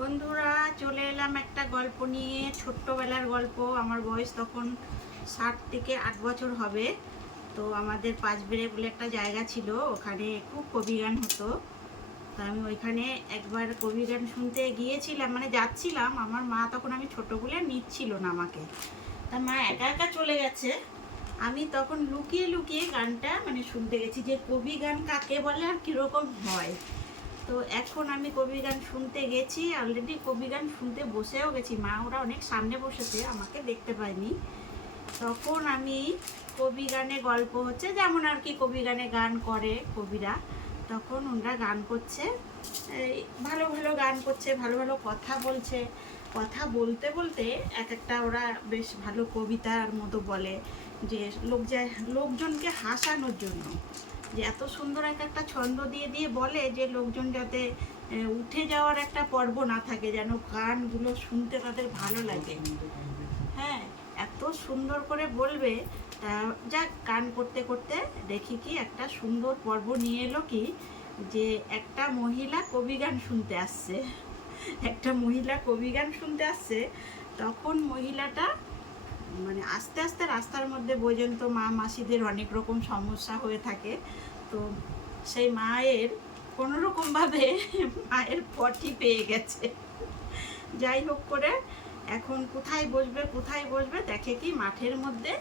বন্ধুরা, চলে এলাম একটা গল্প নিয়ে। ছোট্টবেলার গল্প। আমার বয়স তখন 7 থেকে 8 বছর হবে। তো আমাদের পাঁচবেড়ে বলে একটা জায়গা ছিল, ওখানে খুব কবি গান হতো। তা আমি ওইখানে একবার কবি গান শুনতে গিয়েছিলাম, মানে যাচ্ছিলাম। আমার মা তখন, আমি ছোটো বলে নিচ্ছিল না আমাকে, তা মা একা একা চলে গেছে। আমি তখন লুকিয়ে লুকিয়ে গানটা মানে শুনতে গেছি, যে কবি গান কাকে বলে আর কীরকম হয়। তো এখন আমি কবি গান শুনতে গেছি, অলরেডি কবি গান শুনতে বসেও গেছি। মা ওরা অনেক সামনে বসেছে, আমাকে দেখতে পায়নি। তখন আমি কবি গানে গল্প হচ্ছে, যেমন আর কি কবি গানে গান করে কবিরা, তখন ওনারা গান করছে। ভালো ভালো গান করছে, ভালো ভালো কথা বলছে। কথা বলতে বলতে এক একটা ওরা বেশ ভালো কবিতার মতো বলে, যে লোকজনকে হাসানোর জন্য, যে এত সুন্দর একটা ছন্দ দিয়ে দিয়ে বলে, যে লোকজন যাতে উঠে যাওয়ার একটা পর্ব না থাকে, যেন গানগুলো শুনতে তাদের ভালো লাগে। হ্যাঁ, এত সুন্দর করে বলবে। যাক, গান করতে করতে দেখি কি একটা সুন্দর পর্ব নিয়ে এলো, কি যে একটা মহিলা কবি গান শুনতে আসছে। একটা মহিলা কবি গান শুনতে আসছে। তখন মহিলাটা মানে আস্তে আস্তে রাস্তার মধ্যে, বোঝেন তো মা মাসিদের অনেক রকম সমস্যা হয়ে থাকে। তো সেই মায়ের কোনো রকমভাবে মায়ের পটি পেয়ে গেছে। যাই হোক করে এখন কোথায় বসবে কোথায় বসবে, দেখে কি মাঠের মধ্যে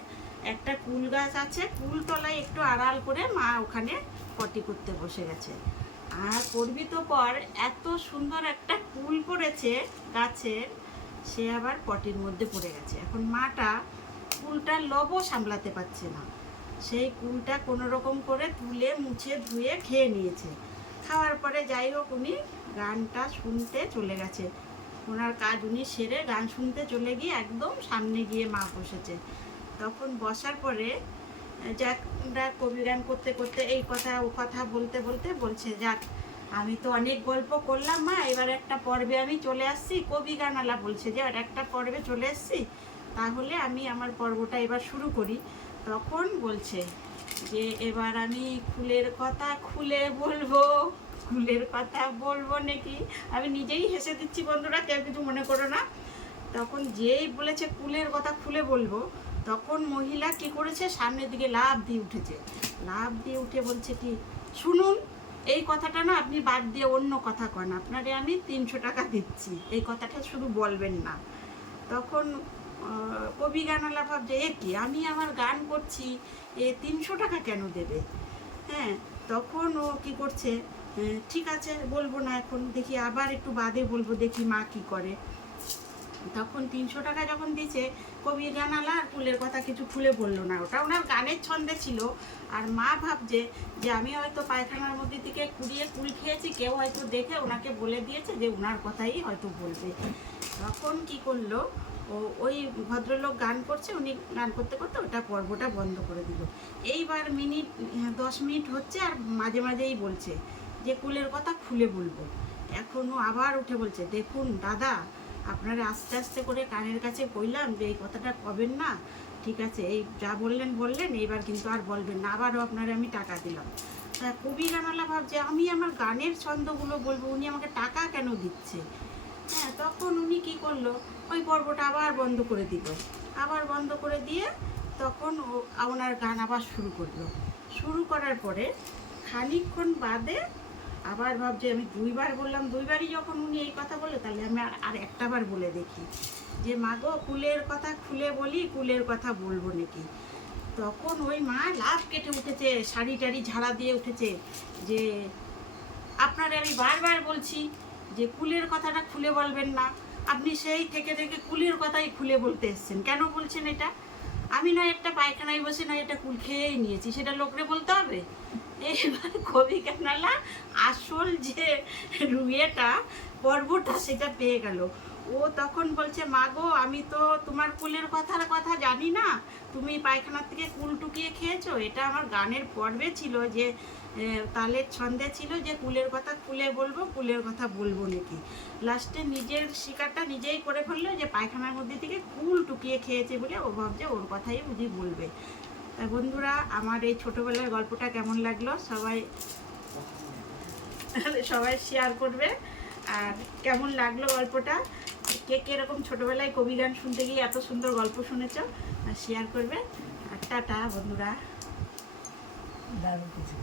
একটা কুল গাছ আছে, কুলতলায় একটু আড়াল করে মা ওখানে পটি করতে বসে গেছে। আর করবি তো পর, এত সুন্দর একটা কুল পড়েছে গাছের, সে আবার পটির মধ্যে পড়ে গেছে। এখন মাটা কুলটার লোভও সামলাতে পারছে না, সেই কুলটা কোনো রকম করে তুলে মুছে ধুয়ে খেয়ে নিয়েছে। খাওয়ার পরে যাই হোক, উনি গানটা শুনতে চলে গেছে। ওনার কাজ উনি সেরে গান শুনতে চলে গিয়ে একদম সামনে গিয়ে মা বসেছে। তখন বসার পরে যাক, কবি গান করতে করতে এই কথা ও কথা বলতে বলতে বলছে, যাক আমি তো অনেক গল্প করলাম মা, এবার একটা পর্বে আমি চলে আসছি। কবি গানওয়ালা বলছে যে আর একটা পর্বে চলে এসছি, তাহলে আমি আমার পর্বটা এবার শুরু করি। তখন বলছে যে এবার আমি ফুলের কথা খুলে বলবো। ফুলের কথা বলবো নাকি, আমি নিজেই হেসে দিচ্ছি বন্ধুরা, কেউ কিছু মনে করো না। তখন যেই বলেছে ফুলের কথা খুলে বলবো, তখন মহিলা কি করেছে, সামনের দিকে লাফ দিয়ে উঠেছে। লাফ দিয়ে উঠে বলছে কি, শুনুন, এই কথাটা না আপনি বাদ দিয়ে অন্য কথা কন, আপনারে আমি 300 টাকা দিচ্ছি, এই কথাটা শুধু বলবেন না। তখন কবি গানওয়ালা ভাবছে, এ কি, আমি আমার গান করছি, এ 300 টাকা কেন দেবে? হ্যাঁ, তখন ও কি করছে, ঠিক আছে বলবো না এখন, দেখি আবার একটু বাদে বলবো, দেখি মা কি করে। তখন 300 টাকা যখন দিয়েছে, কবি গানালা আর ফুলের কথা কিছু খুলে বললো না, ওটা ওনার গানের ছন্দে ছিল। আর মা ভাবছে যে আমি হয়তো পায়খানার মধ্যে থেকে কুড়িয়ে কুল খেয়েছি, কেউ হয়তো দেখে ওনাকে বলে দিয়েছে যে ওনার কথাই হয়তো বলবে। তখন কি করলো, ওই ভদ্রলোক গান করছে, উনি গান করতে করতে ওটা পর্বটা বন্ধ করে দিল। এইবার 10 মিনিট হচ্ছে, আর মাঝে মাঝেই বলছে যে কুলের কথা খুলে বলবো। এখনও আবার উঠে বলছে, দেখুন দাদা, আপনারা আস্তে আস্তে করে কানের কাছে কইলাম যে এই কথাটা কবেন না, ঠিক আছে, এই যা বললেন বললেন, এইবার কিন্তু আর বলবেন না। আবারও আপনারা আমি টাকা দিলাম। তা কবি গানওয়ালা ভাবছে, আমি আমার গানের ছন্দগুলো বলবো, উনি আমাকে টাকা কেন দিচ্ছে? হ্যাঁ, তখন উনি কি করলো, ওই পর্বটা আবার বন্ধ করে দিল। আবার বন্ধ করে দিয়ে তখন ওনার গান আবার শুরু করলো। শুরু করার পরে খানিকক্ষণ বাদে আবার ভাবছে, আমি 2বার বললাম, 2বারই যখন উনি এই কথা বললো, তাহলে আমি আর একটাবার বলে দেখি, যে মা গো, কুলের কথা খুলে বলি, কুলের কথা বলবো নাকি। তখন ওই মা লাফ কেটে উঠেছে, শাড়ি টাড়ি ঝাড়া দিয়ে উঠেছে, যে আপনারে আমি বারবার বলছি যে কুলের কথাটা খুলে বলবেন না, আপনি সেই থেকে থেকে কুলের কথাই খুলে বলতে এসছেন, কেন বলছেন এটা? আমি নয় একটা পায়খানায় বসে নয় এটা কুল খেয়েই নিয়েছি, সেটা লোকরে বলতে হবে? এবার কবি কানালা আসল যে রুইয়েটা পর্বটা সেটা পেয়ে গেল। ও তখন বলছে, মা গো, আমি তো তোমার কুলের কথা জানি না, তুমি পায়খানার থেকে কুল টুকিয়ে খেয়েছো, এটা আমার গানের পর্বে ছিল, যে তালের ছন্দে ছিল, যে কুলের কথা খুলে বলবো, কুলের কথা বলবো নাকি। লাস্টে নিজের শিকারটা নিজেই করে ফেললো, যে পায়খানার মধ্যে থেকে কুল টুকিয়ে খেয়েছে বলে ও ভাবছে ওর কথাই বুঝি বলবে। তা বন্ধুরা, আমার এই ছোটোবেলার গল্পটা কেমন লাগলো সবাই সবাই শেয়ার করবে। আর কেমন লাগলো গল্পটা, কে কে এরকম ছোটোবেলায় কবি গান শুনতে গিয়ে এত সুন্দর গল্প শুনেছ আর শেয়ার করবে। আর টাটা বন্ধুরা। দারুণ কিছু